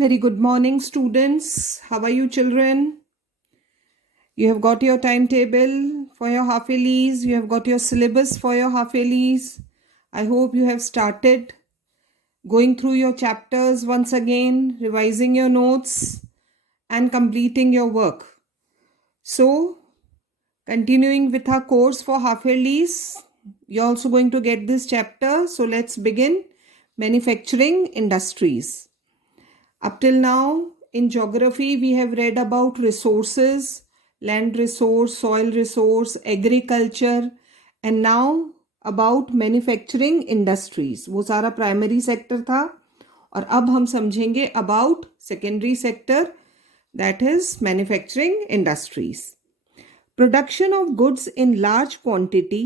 Very good morning, students. How are you, children? You have got your timetable for your half yearlies. You have got your syllabus for your half yearlies. I hope you have started going through your chapters once again, revising your notes, and completing your work. So, continuing with our course for half yearlies, you're also going to get this chapter. So, let's begin. Manufacturing industries. Up till now, in geography, we have read about resources, land resource, soil resource, agriculture, and now about manufacturing industries. वो सारा primary sector था और अब हम समझेंगे about secondary sector, that is manufacturing industries. Production of goods in large quantity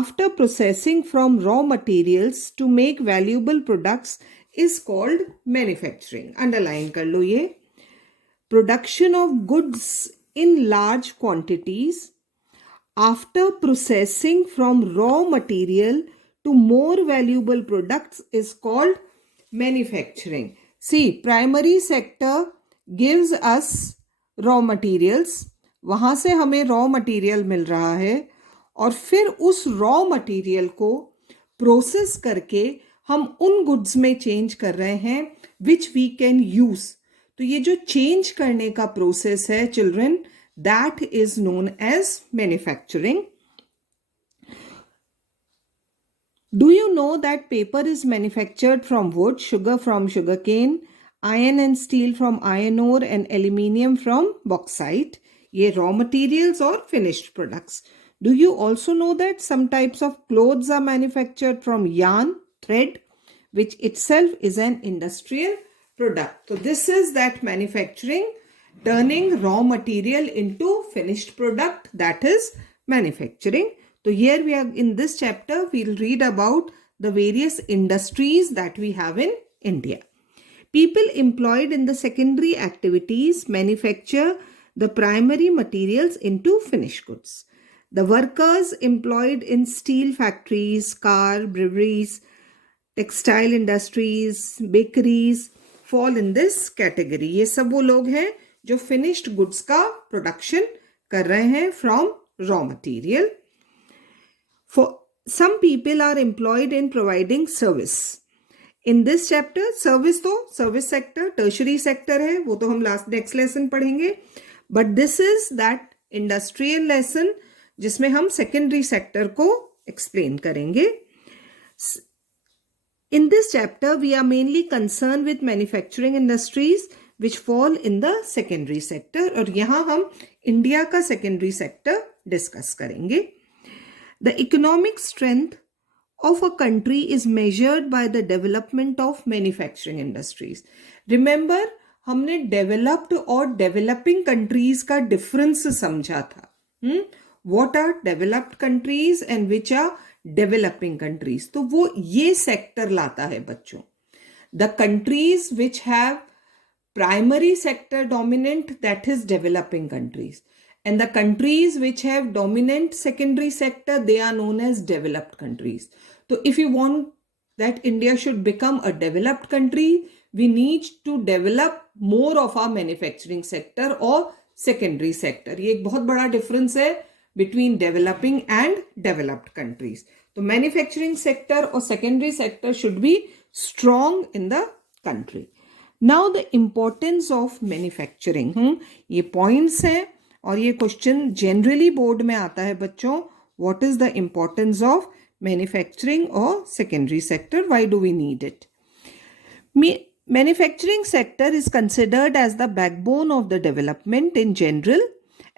after processing from raw materials to make valuable products is called manufacturing. Underline कर लो ये. Production of goods in large quantities after processing from raw material to more valuable products is called manufacturing. See, primary sector gives us raw materials. वहाँ से हमें raw material मिल रहा है और फिर उस रॉ मटेरियल को प्रोसेस करके हम उन गुड्स में चेंज कर रहे हैं विच वी कैन यूज. तो ये जो चेंज करने का प्रोसेस है children, that is known as manufacturing. Do you know that paper is manufactured from wood, sugar from sugar cane, iron and steel from iron ore and aluminium from bauxite. ये raw materials और finished products. Do you also know that some types of clothes are manufactured from yarn, thread, which itself is an industrial product? So this is that manufacturing, turning raw material into finished product, that is manufacturing. So here we are in this chapter, we'll read about the various industries that we have in India. People employed in the secondary activities manufacture the primary materials into finished goods. The workers employed in steel factories, car, breweries, textile industries, bakeries fall in this category. ये सब वो लोग हैं जो finished goods का production कर रहे हैं from raw material. For some people are employed in providing service. In this chapter, service तो service sector, tertiary sector है, वो तो हम next lesson पढ़ेंगे. But this is that industrial lesson जिसमें हम सेकेंडरी सेक्टर को एक्सप्लेन करेंगे. In this chapter we are mainly concern with manufacturing industries which fall in the secondary sector, और यहाँ हम इंडिया का सेकेंडरी सेक्टर डिस्कस करेंगे. The economic strength of a country is measured by the development of manufacturing industries. Remember, हमने developed और developing countries का difference समझा था. What are developed countries and which are developing countries? तो वो ये sector लाता है बच्चों. The countries which have primary sector dominant, that is developing countries, and the countries which have dominant secondary sector, they are known as developed countries. So if you want that India should become a developed country, we need to develop more of our manufacturing sector or secondary sector. ये एक बहुत बड़ा difference है between developing and developed countries. So manufacturing sector or secondary sector should be strong in the country. Now the importance of manufacturing. ये points हैं और ये question generally board में आता है बच्चों. What is the importance of manufacturing or secondary sector? Why do we need it? Manufacturing sector is considered as the backbone of the development in general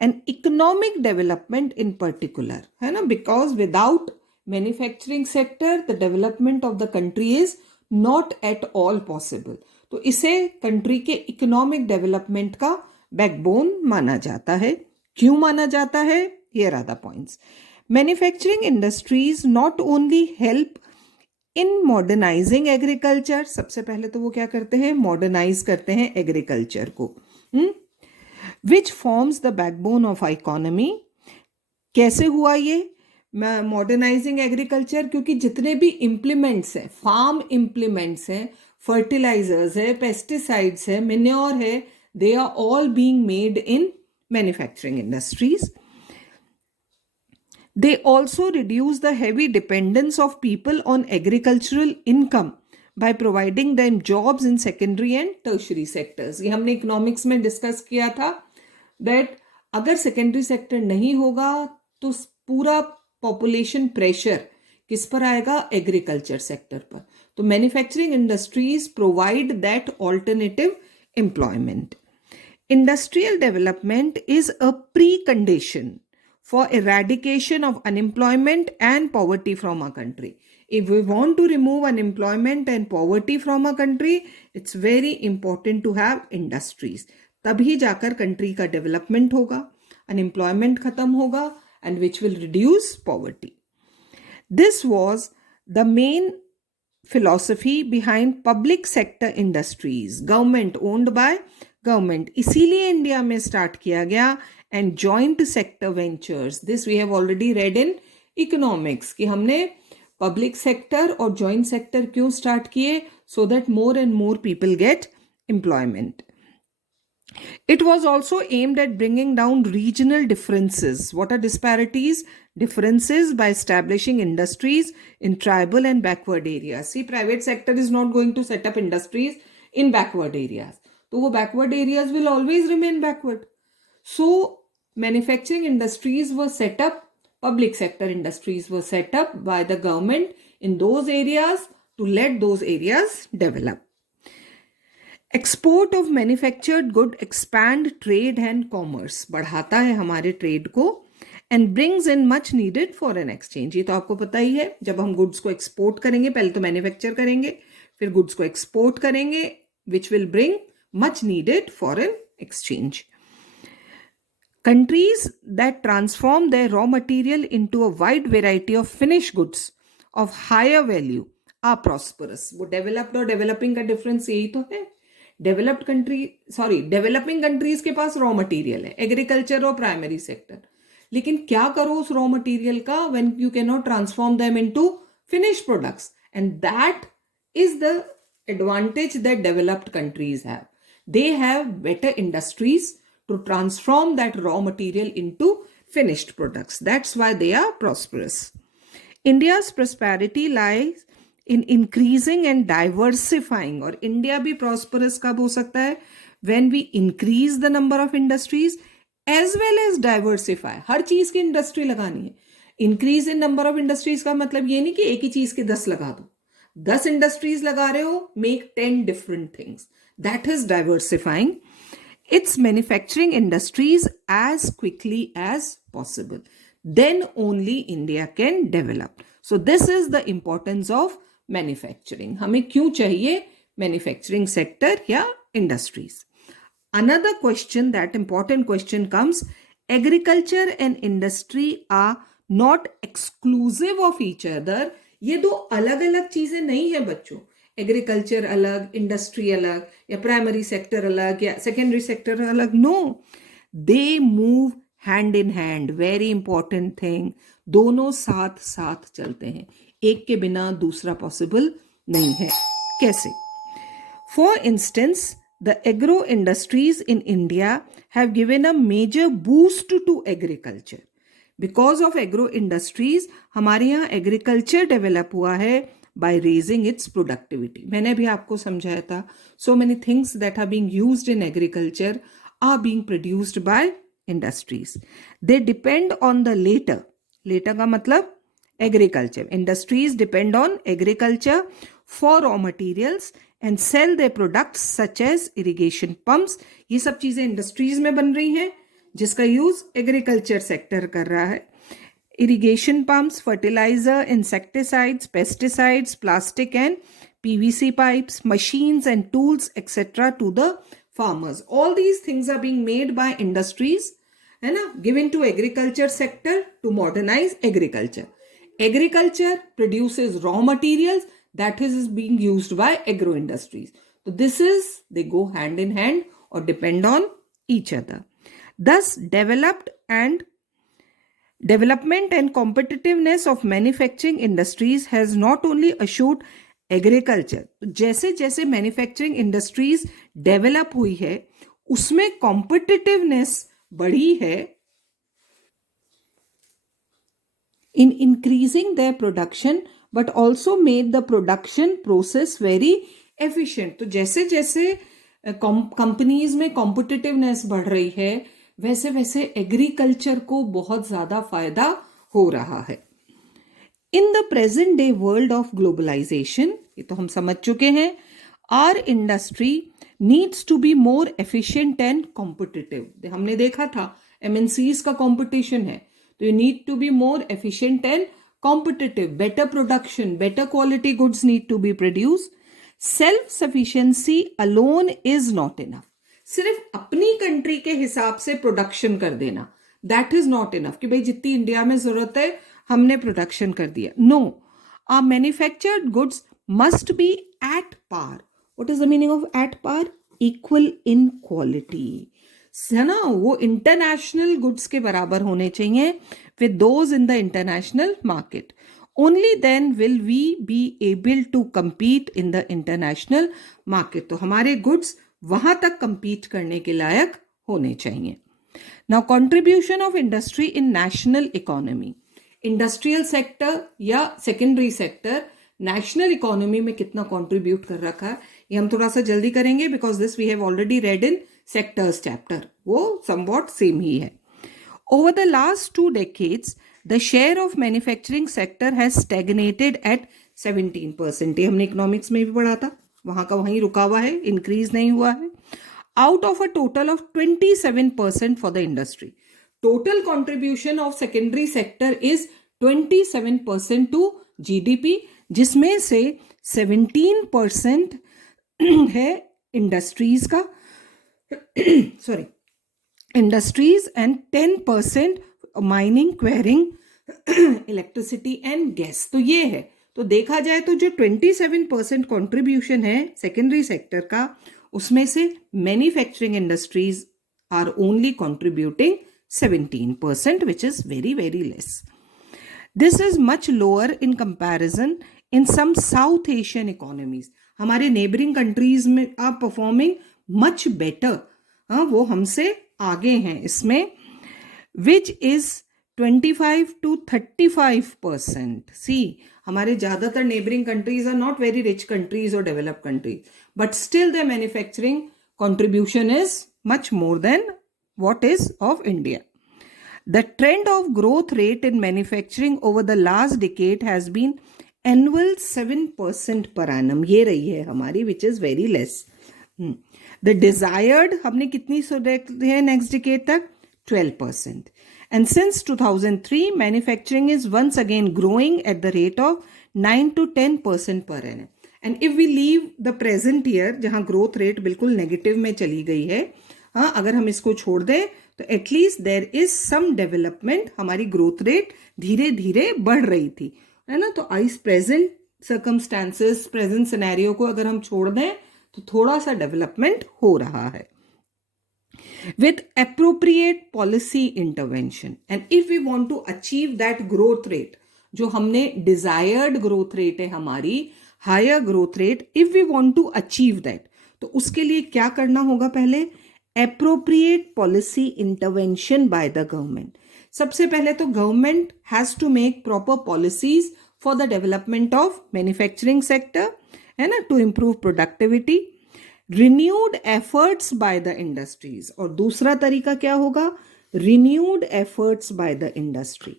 and economic development in particular, है ना? Because without manufacturing sector, the development of the country is not at all possible. तो इसे country के economic development का backbone माना जाता है. क्यों माना जाता है? Here are the points. Manufacturing industries not only help in modernizing agriculture, सबसे पहले तो वो क्या करते हैं? Modernize करते हैं agriculture को. Which forms the backbone of our economy. कैसे हुआ ये? मॉडर्नाइजिंग एग्रीकल्चर, क्योंकि जितने भी इम्प्लीमेंट्स हैं, फार्म इम्प्लीमेंट्स हैं, फर्टिलाइजर्स है, पेस्टिसाइड्स है, मिन्योर है, they are all being made in manufacturing industries. They also reduce the heavy dependence of people on agricultural income by providing them jobs in secondary and tertiary sectors. ये हमने economics में discuss किया था that अगर secondary sector नहीं होगा तो पूरा पॉपुलेशन प्रेशर किस पर आएगा? एग्रीकल्चर सेक्टर पर. तो manufacturing industries provide that alternative employment. Industrial development is a precondition for eradication of unemployment and poverty from our country. If we want to remove unemployment and poverty from our country, it's very important to have industries. तभी जाकर country का development होगा, unemployment खत्म होगा, and which will reduce poverty. This was the main philosophy behind public sector industries, government owned by government. इसीलिए India में start किया गया. And joint sector ventures, this we have already read in economics कि हमने public sector और joint sector क्यों start किए? So that more and more people get employment. It was also aimed at bringing down regional differences. What are disparities? Differences by establishing industries in tribal and backward areas. See, private sector is not going to set up industries in backward areas. तो वो backward areas will always remain backward. So manufacturing industries were set up, public sector industries were set up by the government in those areas to let those areas develop. Export of manufactured good expand trade and commerce, बढ़ाता है हमारे trade को, and brings in much needed foreign exchange. ये तो आपको पता ही है, जब हम गुड्स को एक्सपोर्ट करेंगे, पहले तो मैन्युफैक्चर करेंगे, फिर गुड्स को एक्सपोर्ट करेंगे, which will bring much needed foreign exchange. Countries that transform their raw material into a wide variety of finished goods of higher value are prosperous. वो developed और developing का difference यही तो है. डेवलपिंग कंट्रीज के पास raw material है, agriculture और primary sector, लेकिन क्या करो उस रॉ मटेरियल का when you can not transform them into finished products. And that is the advantage that developed countries have. They have better industries to transform that raw material into finished products. That's why they are prosperous. India's prosperity lies in increasing and diversifying. और India भी prosperous कब हो सकता है? When we increase the number of industries as well as diversify. हर चीज की industry लगानी है. Increase in number of industries का मतलब ये नहीं कि एक ही चीज के 10 लगा दो. 10 इंडस्ट्रीज लगा रहे हो, make 10 different things. That is diversifying its manufacturing industries as quickly as possible. Then only India can develop. So this is the importance of manufacturing. हमें क्यों चाहिए manufacturing sector या industries? Another question, that important question comes, agriculture and industry are not exclusive of each other. ये दो अलग अलग चीजें नहीं है बच्चों. एग्रीकल्चर अलग, इंडस्ट्री अलग, या प्राइमरी सेक्टर अलग, या सेकेंडरी सेक्टर अलग. No, they move hand in hand. Very important thing, दोनों साथ साथ चलते हैं. एक के बिना दूसरा पॉसिबल नहीं है. कैसे? For instance, the agro industries in India have given a major boost to agriculture. Because of agro industries, हमारे यहाँ एग्रीकल्चर डेवलप हुआ है by raising its productivity. मैंने भी आपको समझाया था, so many things that are being used in agriculture are being produced by industries. They depend on the latter. Latter का मतलब agriculture. Industries depend on agriculture for raw materials and sell their products such as irrigation pumps. ये सब चीजें industries में बन रही हैं जिसका यूज एग्रीकल्चर सेक्टर कर रहा है. Irrigation pumps, fertilizer, insecticides, pesticides, plastic and PVC pipes, machines and tools, etc. to the farmers. All these things are being made by industries and given to agriculture sector to modernize agriculture. Agriculture produces raw materials that is being used by agro industries. So this is, they go hand in hand or depend on each other. Thus, developed and Development and competitiveness of manufacturing industries has not only assured agriculture, जैसे जैसे manufacturing industries develop हुई है उसमें competitiveness बढ़ी है in increasing their production but also made the production process very efficient. तो जैसे जैसे कंपनीज में कॉम्पिटिटिवनेस बढ़ रही है वैसे वैसे एग्रीकल्चर को बहुत ज्यादा फायदा हो रहा है. In the present day world of globalisation, ये तो हम समझ चुके हैं, our industry needs to be more efficient and competitive. हमने देखा था एमएनसीज का कंपटीशन है, तो you need to be more efficient and competitive. Better production, better quality goods need to be produce. Self sufficiency alone is not enough. सिर्फ अपनी country के हिसाब से प्रोडक्शन कर देना, दैट इज नॉट इनफ कि भाई जितनी इंडिया में जरूरत है हमने प्रोडक्शन कर दिया. No, our manufactured goods must be at par. What is the meaning of at par? Equal in quality, है ना. वो इंटरनेशनल गुड्स के बराबर होने चाहिए with those in the international market. Only then will we be able to compete in the international market. तो हमारे goods वहां तक compete करने के लायक होने चाहिए. Now contribution of industry in national economy. Industrial sector या सेकेंडरी सेक्टर नेशनल इकोनॉमी में कितना कंट्रीब्यूट कर रखा है, ये हम थोड़ा सा जल्दी करेंगे because this we have already read in sectors chapter. वो समवॉट सेम ही है. Over the last 2 decades the share of manufacturing sector has stagnated at 17%. ये हमने इकोनॉमिक्स में भी पढ़ा था, वहां का वहीं रुका हुआ है, इंक्रीज नहीं हुआ है. Out of a total of 27% for the industry. Total contribution of secondary sector is 27% to GDP, जिसमें से 17% है इंडस्ट्रीज का, sorry industries, and 10% mining, quarrying, electricity and gas. तो ये है. तो देखा जाए तो जो 27% कॉन्ट्रीब्यूशन है सेकेंडरी सेक्टर का, उसमें से manufacturing industries are only contributing 17%, which is very, very less. This is much lower in comparison in some South Asian economies. हमारे neighboring countries में are performing much better. वो हमसे आगे हैं इसमें, which is 25 to 35%. See, हमारे ज़्यादातर neighboring countries are not very rich countries or developed countries, but still their manufacturing contribution is much more than what is of India. The trend of growth rate in manufacturing over the last decade has been annual 7% per annum. ये रही है हमारी, which is very less. The desired हमने कितनी सो देखते हैं next decade तक? 12%. And since 2003, manufacturing is once again growing at the rate of 9 to 10% per annum. And if we leave the present year, जहाँ growth rate बिल्कुल negative में चली गई है, हाँ, अगर हम इसको छोड़ दें तो at least there is some development. हमारी ग्रोथ रेट धीरे धीरे बढ़ रही थी, है ना. तो इस प्रेजेंट सर्कमस्टांसेस, प्रेजेंट सिनेरियो को अगर हम छोड़ दें तो थोड़ा सा डेवलपमेंट हो रहा है with appropriate policy intervention. And if we want to achieve that growth rate, जो हमने डिजायर्ड ग्रोथ रेट है हमारी, higher growth rate, if we want to achieve that, तो उसके लिए क्या करना होगा? पहले appropriate policy intervention by the government. सबसे पहले तो government has to make proper policies for the development of manufacturing sector, है ना, to improve productivity. Renewed efforts by the industries. और दूसरा तरीका क्या होगा? Renewed efforts by the industry.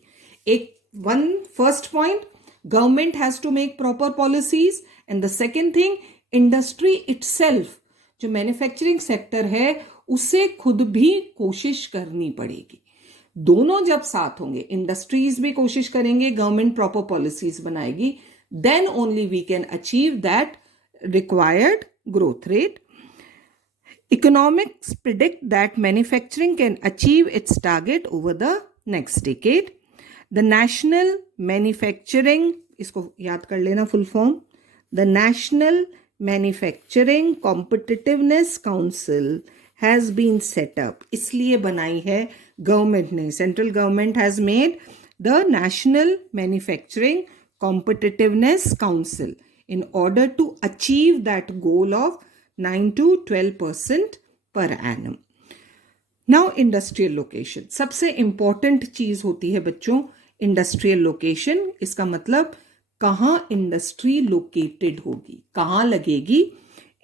One first point, government has to make proper policies, and the second thing, industry itself, जो manufacturing sector है उसे खुद भी कोशिश करनी पड़ेगी. दोनों जब साथ होंगे, इंडस्ट्रीज भी कोशिश करेंगे, गवर्नमेंट प्रॉपर पॉलिसीज बनाएगी, then only we can achieve that required growth rate. Economics predict that manufacturing can achieve its target over the next decade. The national manufacturing, इसको याद कर लेना full form, the national manufacturing competitiveness council has been set up. इसलिए बनाई है government ने, central government has made the national manufacturing competitiveness council in order to achieve that goal of 9 to 12% per annum. Now industrial location, सबसे important चीज होती है बच्चों industrial location. इसका मतलब कहाँ इंडस्ट्री लोकेटेड होगी, कहाँ लगेगी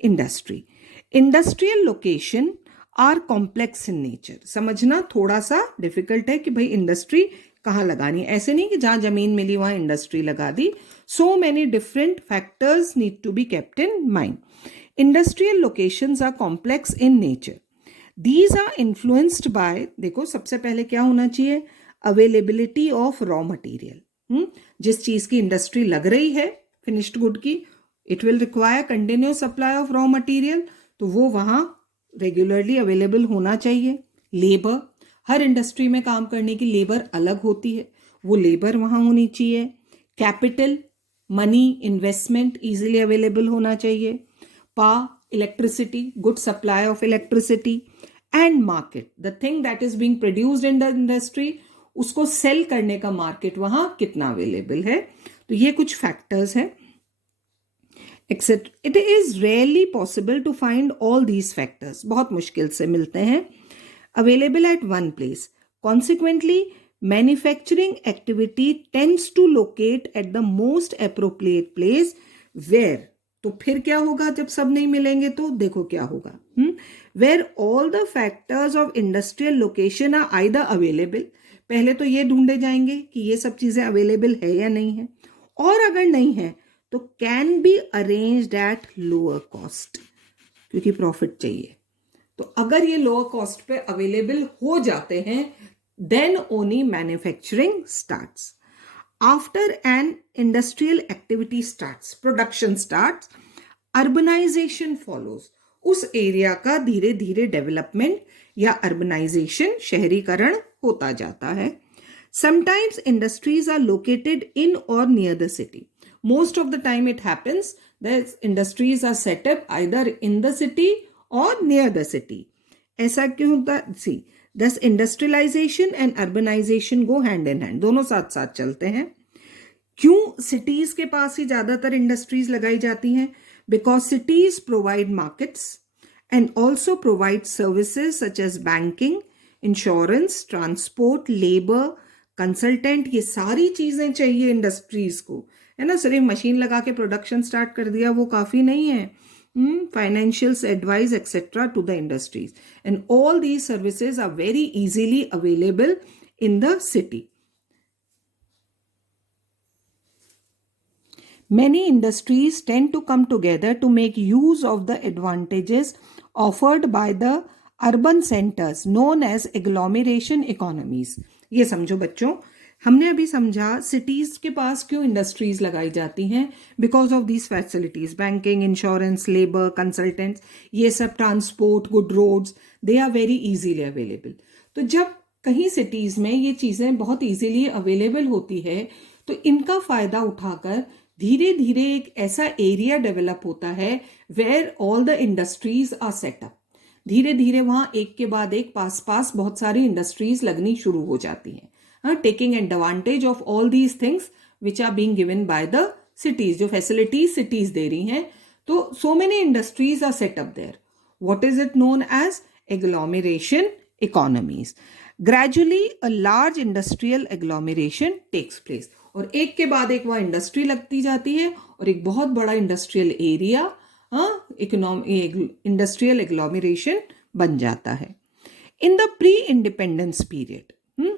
industry. Industrial location are complex in nature. समझना थोड़ा सा डिफिकल्ट है कि भाई इंडस्ट्री कहाँ लगानी है. ऐसे नहीं कि जहाँ जमीन मिली वहाँ इंडस्ट्री लगा दी. So many different factors need to be kept in mind. Industrial locations are complex in nature. These are influenced by, देखो सबसे पहले क्या होना चाहिए, availability of raw material. जिस चीज की इंडस्ट्री लग रही है फिनिश्ड गुड की, it will require continuous supply of raw material, तो वो वहाँ रेगुलरली अवेलेबल होना चाहिए. लेबर, हर इंडस्ट्री में काम करने की लेबर अलग होती है, वो लेबर वहाँ होनी चाहिए. Capital, money, investment easily available होना चाहिए. Power, electricity, good supply of electricity. And market, the thing that is being produced in the industry, उसको सेल करने का मार्केट वहां कितना अवेलेबल है. तो ये कुछ फैक्टर्स हैं. Except it is rarely possible to find all these factors, बहुत मुश्किल से मिलते हैं available at one place. Consequently manufacturing activity tends to locate at the most appropriate place where, तो फिर क्या होगा जब सब नहीं मिलेंगे, तो देखो क्या होगा. Where all the factors of industrial location are either available, पहले तो ये ढूंढे जाएंगे कि ये सब चीजें अवेलेबल है या नहीं है, और अगर नहीं है तो can be arranged at lower cost, क्योंकि प्रॉफिट चाहिए. तो अगर ये लोअर कॉस्ट पे अवेलेबल हो जाते हैं, then only manufacturing starts. After an industrial activity starts, production starts, urbanization follows. उस एरिया का धीरे धीरे डेवलपमेंट या अर्बनाइजेशन, शहरीकरण होता जाता है. Sometimes industries are located in or near the city. Most of the time it happens that industries are set up either in the city or near the city. ऐसा क्यों होता? See, Thus industrialization and urbanization go hand in hand, दोनों साथ साथ चलते हैं. क्यों cities के पास ही ज्यादातर इंडस्ट्रीज लगाई जाती हैं? Because cities provide markets and also provide services such as banking, insurance, transport, labour, consultant. ये सारी चीजें चाहिए इंडस्ट्रीज को, है ना. सिर्फ मशीन लगा के प्रोडक्शन स्टार्ट कर दिया वो काफी नहीं है. Financials, advice, etc. to the industries, and all these services are very easily available in the city. Many industries tend to come together to make use of the advantages offered by the urban centers known as agglomeration economies. ये समझो बच्चों, हमने अभी समझा cities के पास क्यों industries लगाई जाती हैं. Because of these facilities, banking, insurance, labour, consultants, ये सब, transport, good roads, they are very easily available. तो जब कहीं सिटीज में ये चीजें बहुत इजीली अवेलेबल होती है तो इनका फायदा उठाकर धीरे धीरे एक ऐसा एरिया डेवलप होता है where all the industries are set up. धीरे धीरे वहां एक के बाद एक पास पास बहुत सारी इंडस्ट्रीज लगनी शुरू हो जाती हैं. Taking advantage of all these things which are being given by the cities, जो facilities cities दे रही हैं. तो so many industries are set up there. What is it known as? Agglomeration economies. Gradually a large industrial agglomeration takes place. और एक के बाद एक वहाँ इंडस्ट्री लगती जाती है और एक बहुत बड़ा इंडस्ट्रियल एरिया, इंडस्ट्रियल एग्लोमरेशन बन जाता है. In the pre-independence period,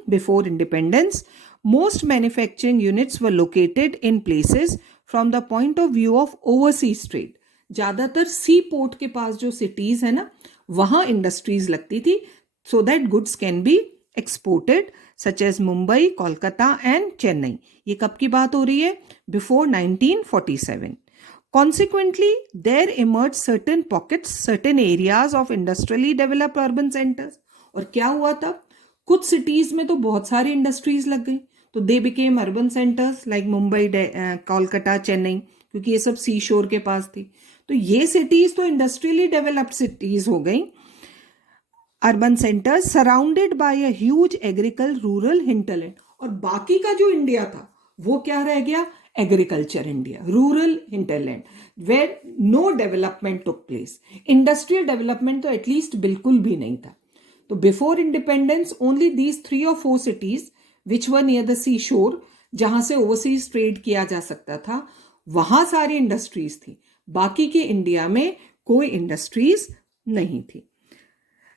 before independence, most manufacturing units were located in places from the point of view of overseas trade. ज्यादातर सी पोर्ट के पास जो सिटीज है ना, वहां इंडस्ट्रीज लगती थी so that goods can be exported, such as Mumbai, Kolkata and Chennai. ये कब की बात हो रही है? Before 1947. Consequently, there emerged certain pockets, certain areas of industrially developed urban centers. और क्या हुआ तब? कुछ सिटीज में तो बहुत सारी इंडस्ट्रीज लग गई, तो they became urban centres like Mumbai, Kolkata, Chennai, क्योंकि ये सब सी शोर के पास थी. तो ये सिटीज तो इंडस्ट्रियली डेवलप्ड सिटीज हो गई. Urban centres surrounded by a huge agricultural rural hinterland. और बाकी का जो इंडिया था वो क्या रह गया? Agriculture India, rural hinterland, where no development took place. Industrial development तो एटलीस्ट बिल्कुल भी नहीं था। तो before independence only these 3 or 4 cities which were near the sea shore, जहां से ओवरसीज ट्रेड किया जा सकता था, वहां सारी इंडस्ट्रीज थी। बाकी के इंडिया में कोई इंडस्ट्रीज नहीं थी।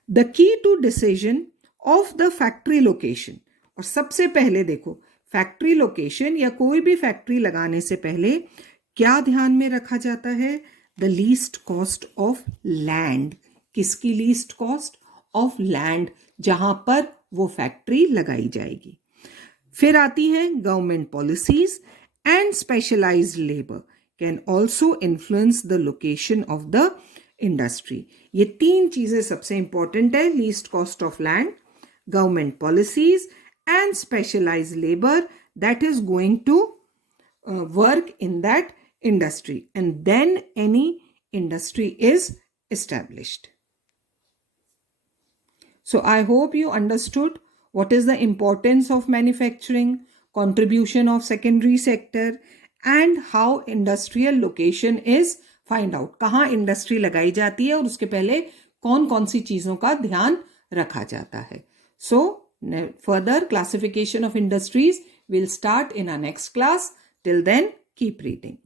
The key to decision of the factory location, और सबसे पहले देखो फैक्ट्री लोकेशन या कोई भी फैक्ट्री लगाने से पहले क्या ध्यान में रखा जाता है? The least cost of land. किसकी लीस्ट कॉस्ट? ऑफ लैंड, जहां पर वो फैक्ट्री लगाई जाएगी। फिर आती हैं government policies and specialised labour can also influence the location of the industry. ये 3 चीजें सबसे इंपॉर्टेंट है, least cost of land, government policies and specialized labor that is going to work in that industry, and then any industry is established. So I hope you understood what is the importance of manufacturing, contribution of secondary sector, and how industrial location is find out, कहाँ industry लगाई जाती है और उसके पहले कौन कौन सी चीजों का ध्यान रखा जाता है। So, further classification of industries will start in our next class. Till then, keep reading.